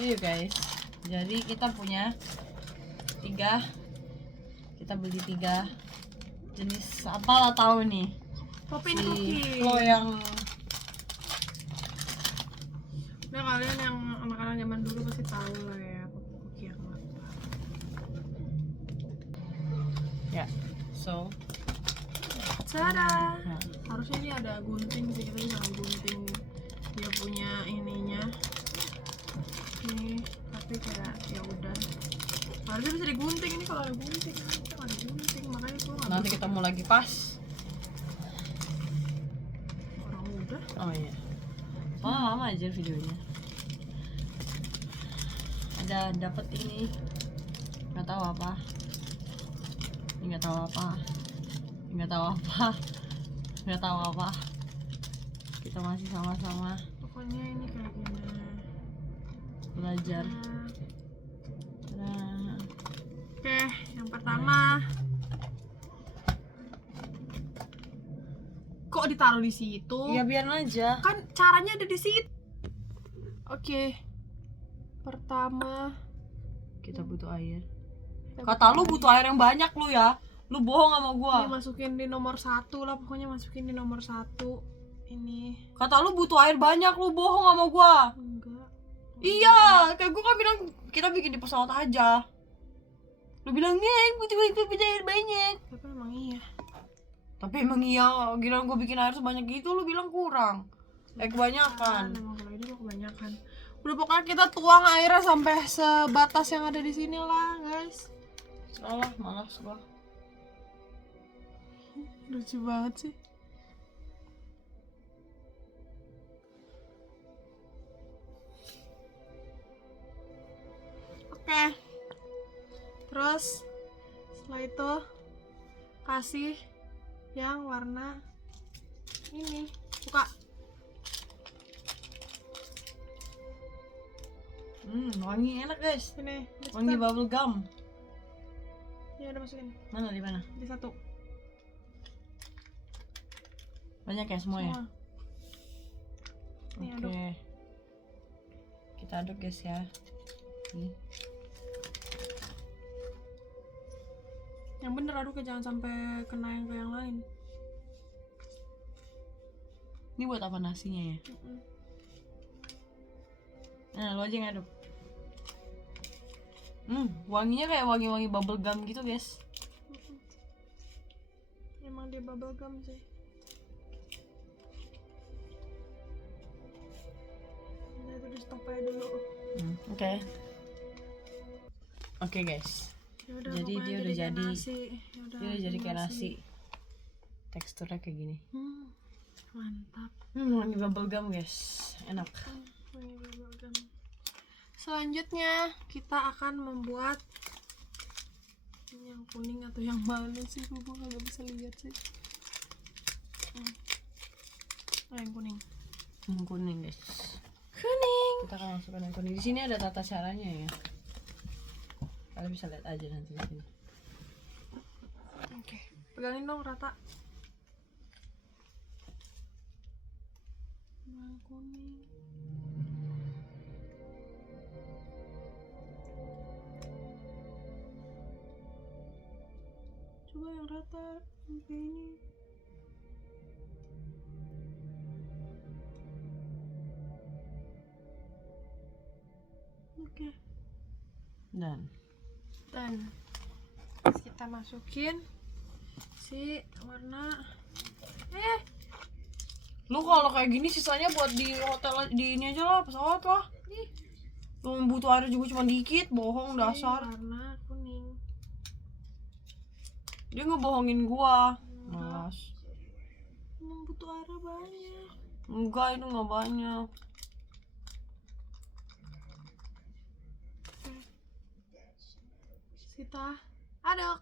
Iya guys, jadi kita punya 3, kita beli 3 jenis apalah tahu nih. Poppy Si cookie. Flo yang Nah, kalian yang anak-anak zaman dulu pasti tahu lah ya Poppy cookie yang apa. ya, so Tada. nah, Harusnya ini ada gunting sih, kita bisa gunting dia punya ininya. Nih, tapi kayak ya udah. Harusnya bisa digunting ini, kalau ada gunting, kita nggak ada gunting, makanya gue nggak nanti ketemu lagi pas. orang muda. Oh iya, soalnya lama aja videonya. Ada dapat ini, nggak tahu apa, nggak tahu apa, nggak tahu apa, nggak tahu apa. Kita masih sama-sama Pokoknya ini kayak gini. belajar. Nah, Nah, oke, yang pertama. Kok ditaruh di situ? ya biarin aja. Kan caranya ada di situ. Oke. Pertama, Kita butuh air. kita Kata lu butuh air yang banyak lu ya. Lu bohong sama gua. ini masukin di nomor 1 lah, pokoknya masukin di nomor 1. Ini Kata lu butuh air banyak, lu bohong sama gua. enggak. Iya, kayak gua kan bilang kita bikin di pesawat aja. Lu bilang butuh air banyak. Tapi emang iya. Tapi emang iya, gila gua bikin air sebanyak itu lu bilang kurang. Kebanyakan. Emang kalau ini mah kebanyakan. Udah pokoknya kita tuang airnya sampai sebatas yang ada di sini lah, guys. Salah, malas gua. Lucu banget sih. Oke. Terus setelah itu kasih yang warna ini. Buka. Wangi enak guys. Ini. Wangi bubble gum. Ya udah masukin Mana di mana? di 1. Banyak ya semua ya? Semua. Ini Oke. aduk. Kita aduk guys ya. Nih. Yang bener aduknya, jangan sampai kena yang ke yang lain. Ini buat apa nasinya ya? Nah, lo aja yang aduk. Wanginya kayak wangi-wangi bubble gum gitu guys. Emang dia bubble gum sih. Nah, itu di stop aja dulu. Oke. Oke guys. Yaudah, Jadi pokoknya dia udah kayak jadi. nasi. Yaudah, Dia udah jadi kayak nasi. Teksturnya kayak gini. Mantap. Wangi bubble gum guys. Enak. Wangi bubble gum. Selanjutnya kita akan membuat ini yang kuning atau yang mana sih, gue nggak bisa lihat sih. Yang kuning. Kuning guys. Kuning. Kita akan masukkan yang kuning. Di sini ada tata caranya ya. Kalian bisa lihat aja nanti di sini. Oke. Pegangin dong rata. Yang kuning. Coba yang rata sampai ini. Oke. Dan Terus kita masukin si warna lu kalau kayak gini sisanya buat di hotel di ini aja lah, pesawat lah. Lu butuh air juga cuma dikit, bohong dasar. warna kuning. Dia ngebohongin gua. Malas. Emang butuh airnya banyak. Enggak, itu nggak banyak. Kita aduk.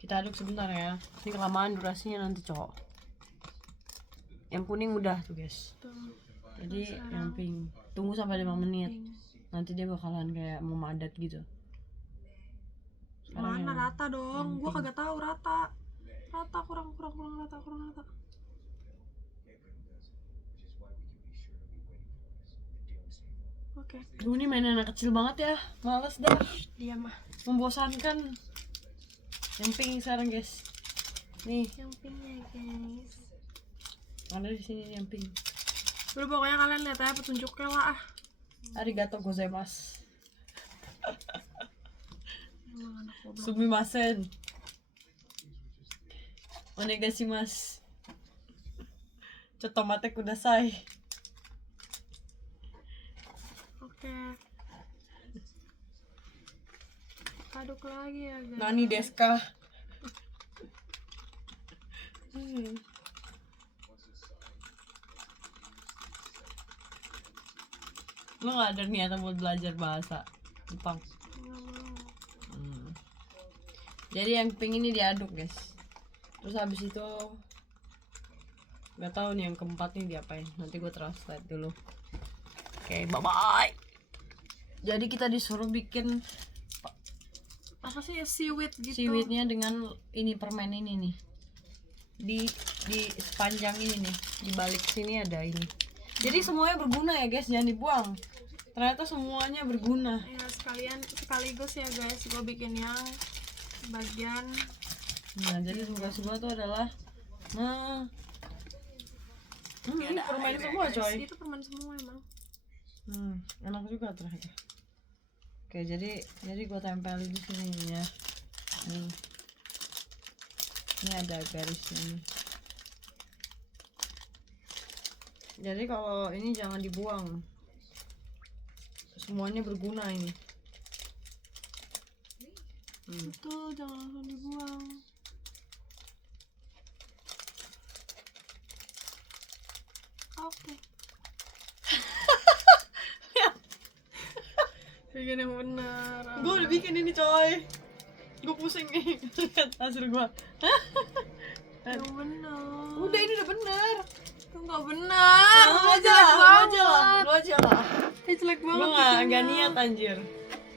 Kita aduk sebentar ya. Ini kelamaan durasinya nanti, cowok. Yang kuning udah tuh, guys. Tuh. Jadi yang pink tunggu sampai 5 menit. Nanti dia bakalan kayak memadat gitu. Mana rata dong? Gua kagak tahu rata. Rata kurang rata. Oke. Duh, ini mainan anak kecil banget ya. Males dah. Dia mah. Membosankan. Yang pink sekarang guys. Nih, Yang pinknya guys. ada di sini yang pink. Udah pokoknya kalian lihat aja petunjuknya lah. Arigato gozaimasu. Emang anak goblok. Sumimasen. Onegashimasu. Cotomate kudasai. Oke. Aduk lagi ya guys. Nani desu ka? Lo gak ada niatan buat belajar bahasa Jepang? Nggak mau. Jadi yang pink ini diaduk guys. Terus habis itu nggak tahu nih yang keempat nih diapain. Nanti gue translate dulu. Oke, bye bye. Jadi kita disuruh bikin Apa sih ya, seaweed gitu? seaweednya dengan ini permen ini nih. Di sepanjang ini nih, di balik sini ada ini. Jadi semuanya berguna ya guys, jangan dibuang. Ternyata semuanya berguna. Ya sekaligus ya guys, gue bikin yang bagian. Nah, jadi tugas gua tuh adalah ini permen semua coy. Itu permen semua emang. Enak juga ternyata. Oke, jadi gua tempelin di sini ya. Ini ada garisnya nih. Jadi kalau ini jangan dibuang. Semuanya berguna ini. Betul, jangan langsung dibuang. Oke. Bikin yang benar. Gue udah bikin ini coy. Gue pusing nih lihat hasil gue. Yang benar. Udah ini udah bener. Itu nggak benar. Lu Lu aja jelek lah, banget. lu aja lah. Dia jelek Gue banget. nggak bikinnya. niat anjir.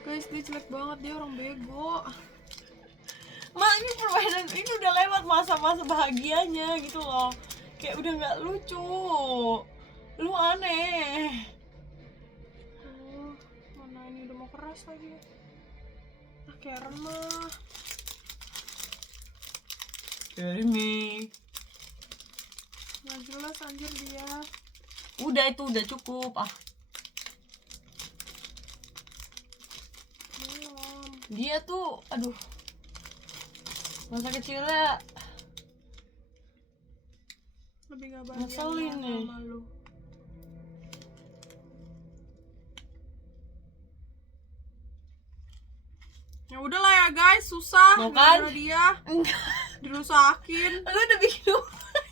Guys, dia jelek banget, dia orang bego. Ini permainan ini udah lewat masa-masa bahagianya gitu loh. Kayak udah nggak lucu. Lu aneh. Mana ini udah mau keras lagi. Kayak remah. Jeremy. Nggak jelas anjir dia. Udah itu udah cukup. Belum. Dia tuh aduh. Masa kecilnya Lebih nggak bahagia ngeselin nih. sama lu. Ya udahlah ya guys, susah. Mau kan? Gara-gara dia enggak. dirusakin. Lu udah bikin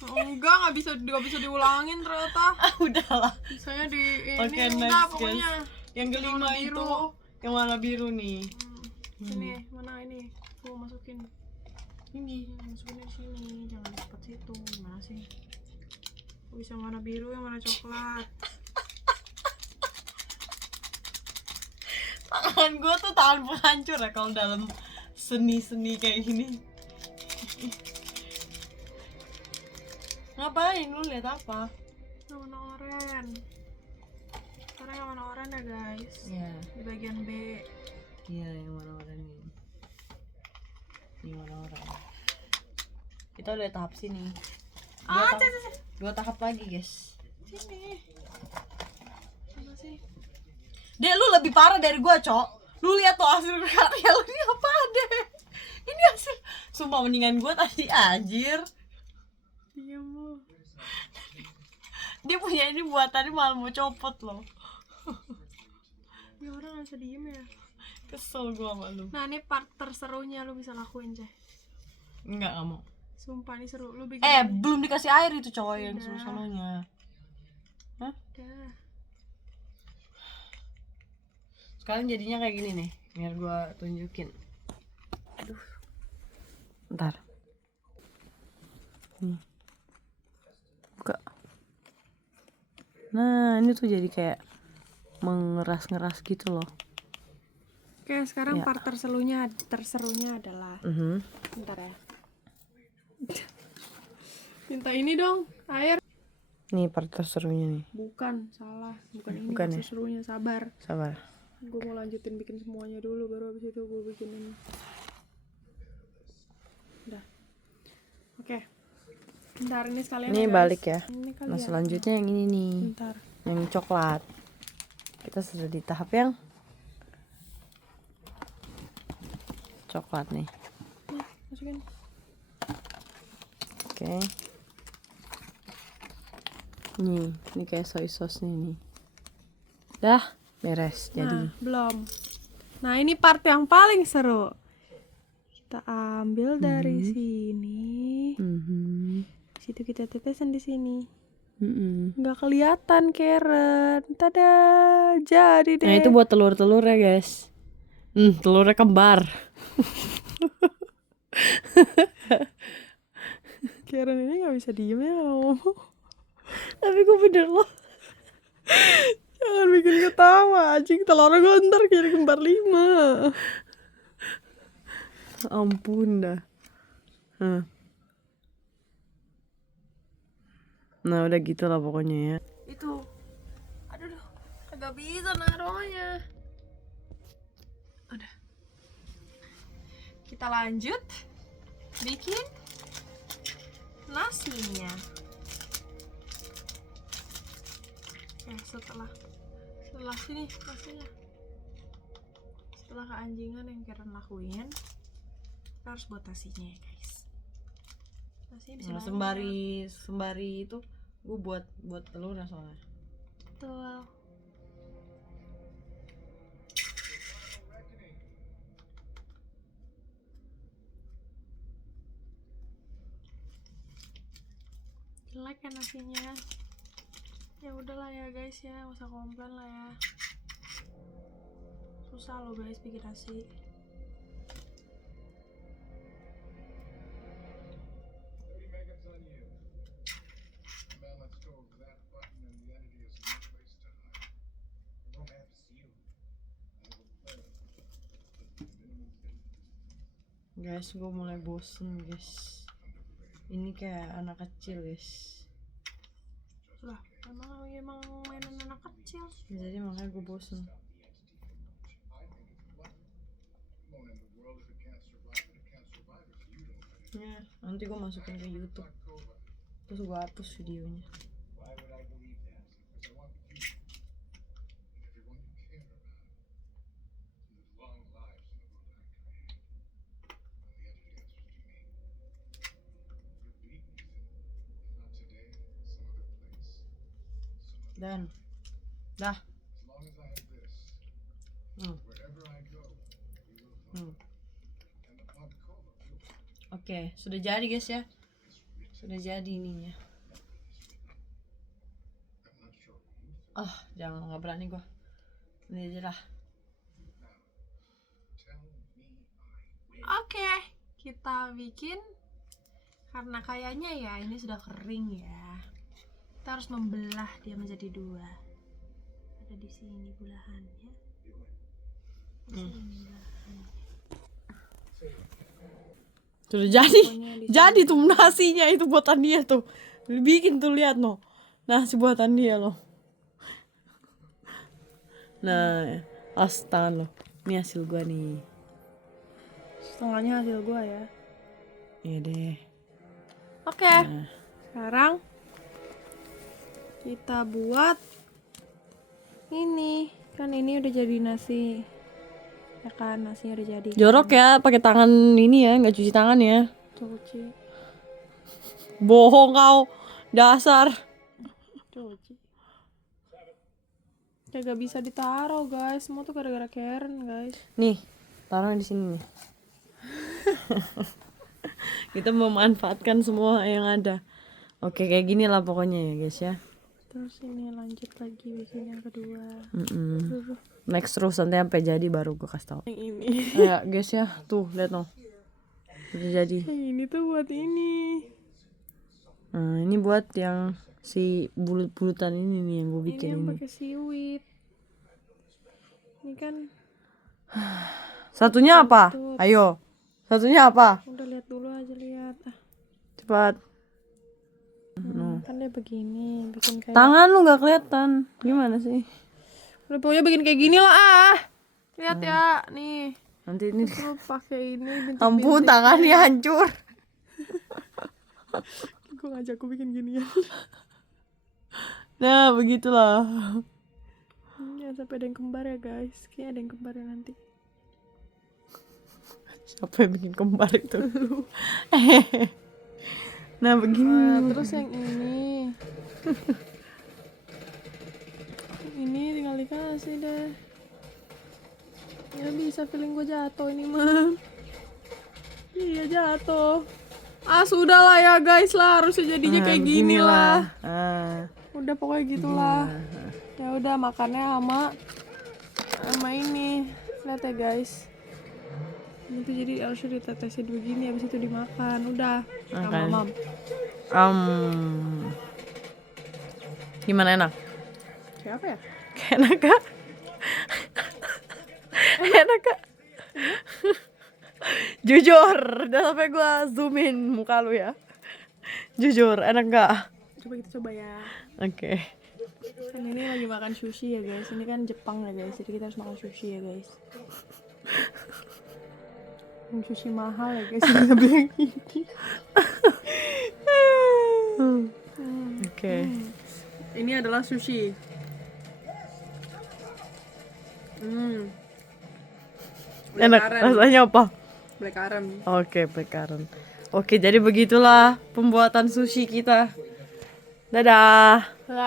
Enggak, nggak bisa diulangin ternyata. udahlah. Bisanya di ini Oke, udah next, pokoknya. Yang kelima warna biru. itu yang warna biru nih. Sini, mana ini? Tuh masukin. Ini. Masukin di sini, jangan di spot situ. Gimana sih? Kok bisa warna biru yang warna coklat? Tangan gue tuh tangan penghancur ya kalau dalam seni-seni kayak gini. Ngapain lu lihat apa? Yang warna oranye. Sekarang yang warna oranye ya guys. Iya, Di bagian B. iya yang warna ini. Ini warna oranye. Kita udah tahap sini. Dua tahap lagi guys. Sini. Mana sih? Dek, lu lebih parah dari gua, Cok. Lu lihat tuh hasil karya lu ini apa deh? Ini hasil sumpah mendingan gua tadi anjir. Diam lu. Dia punya ini buatannya malah mau copot loh. Ya orang nggak bisa diem ya. Kesel gua sama lu. Nah ini part terserunya lu bisa lakuin Ceh. Enggak mau. Sumpah ini seru. Lu bikin. Belum dikasih air itu cowok yang Udah. seru-serunya. Hah? Dah. Sekarang jadinya kayak gini nih. Biar gua tunjukin. Aduh. Bentar. Nih. Buka. Nah, ini tuh jadi kayak mengeras-ngeras gitu loh. Oke, sekarang Ya. part terserunya adalah bentar ya. Minta ini dong, air. Nih part terserunya nih. Bukan, salah. Bukan ini Bukan part ya? serunya, sabar. Sabar. Gue mau lanjutin bikin semuanya dulu, baru habis itu gue bikinin. Udah. Oke. Bentar, ini sekalian Ini guys. balik ya. Ini kali Nah ya. selanjutnya yang ini nih, Bentar. yang coklat. Kita sudah di tahap yang coklat nih. Nih, masukin. Oke. Ini kayak soy sauce nih. Dah, beres. Jadi Nah, belum. Nah, ini part yang paling seru. Kita ambil dari sini. Situ kita tetesan di sini. Nggak kelihatan Karen. Tada, jadi deh. Nah itu buat telur-telur ya guys. Telurnya kembar. Karen ini nggak bisa diem ya kalau ngomong. Tapi gue bener loh. Jangan bikin ketawa, anjing. Telurnya gue ntar jadi kembar 5. Ampun dah. Nah udah gitu lah pokoknya ya. Itu. Aduh, kagak bisa naruhnya. Udah. Kita lanjut bikin nasinya. Setelah sini nasinya. Setelah keanjingan yang Karen lakuin, kita harus buat nasinya ya guys. Nasinya bisa Nah, banyak. sembari itu gue buat telur soalnya. Betul. Jelek kan nasinya. Ya udahlah ya guys ya, nggak usah komplain lah ya. Susah loh guys bikin nasi. Guys, gue mulai bosen guys. Ini kayak anak kecil guys. Lah, emang mainan anak kecil. Jadi makanya gue bosen. Ya, nanti gue masukin ke YouTube. Terus gue hapus videonya. Dan dah. Oke, sudah jadi guys ya. Sudah jadi ininya. Jangan, nggak berani gua. Ini aja lah. Oke, kita bikin. Karena kayaknya ya ini sudah kering ya. Kita harus membelah dia menjadi 2. Ada di sini belahannya. Di sini belahannya. Sudah jadi. Pokoknya di Jadi tuh nasinya itu buatan dia tuh. Bikin tuh, lihat no. Nasi buatan dia loh. Nah, tangan loh. Ini hasil gua nih. setengahnya hasil gua ya. Iya deh. Oke. Sekarang kita buat ini. Kan ini udah jadi nasi. Ya kan, nasinya udah jadi. Jorok ya, pakai tangan ini ya, nggak cuci tangan ya. Cuci. Bohong kau, dasar. Cuci. Kagak bisa ditaruh guys, semua tuh gara-gara Karen guys. Nih, taruh di sini nih. Kita memanfaatkan semua yang ada. Oke, kayak gini lah pokoknya ya guys ya. Terus ini lanjut lagi bikin yang kedua. Mm-mm. Next terus nanti sampai jadi baru gue kasih tau. Yang ini. Ya guys ya, tuh lihat no. Udah jadi. Yang ini tuh buat ini. Nah, ini buat yang si bulut-bulutan ini nih yang gue Ini bikin yang ini. pakai seaweed. Ini kan Satunya apa? Betul. Ayo. Satunya apa? udah lihat dulu aja lihat. Cepat. No. Kan dia begini, bikin kayak Tangan lu nggak kelihatan. Gimana sih? udah pokoknya bikin kayak gini lah ah. Lihat ya, nih. Nanti ini Terus lu pakai ini bintik-bintik. ampun tangannya hancur. Gue ngajak gue bikin ginian. Nah, begitulah. Jangan sampai ada yang kembar ya guys. Kayaknya ada yang kembar ya nanti. Siapa yang bikin kembar itu? Nah, begini. Nah, terus yang ini. Ini tinggal dikasih deh. Ya bisa feeling gue jatuh ini mah. Iya jatuh. Ah sudah lah ya guys lah, harusnya jadinya kayak gini lah. Udah pokoknya gitulah. Ya udah makannya sama ini. Lihat ya guys. Itu jadi harusnya ditetesin begini, habis itu dimakan. Udah. Makan. Mam. Gimana enak? Kayak apa ya? Kayak enak gak? Enak gak? Jujur, udah sampai gue zoomin muka lu ya. Jujur, enak gak? Coba kita coba ya. Oke. Kan ini lagi makan sushi ya guys. Ini kan Jepang ya guys. Jadi kita harus makan sushi ya guys. Sushi mahal ya guys. Kita bilang ini. Oke. Ini adalah sushi. Enak, rasanya apa? Black currant. Oke, blackcurrant. Oke, jadi begitulah pembuatan sushi kita. Dadah.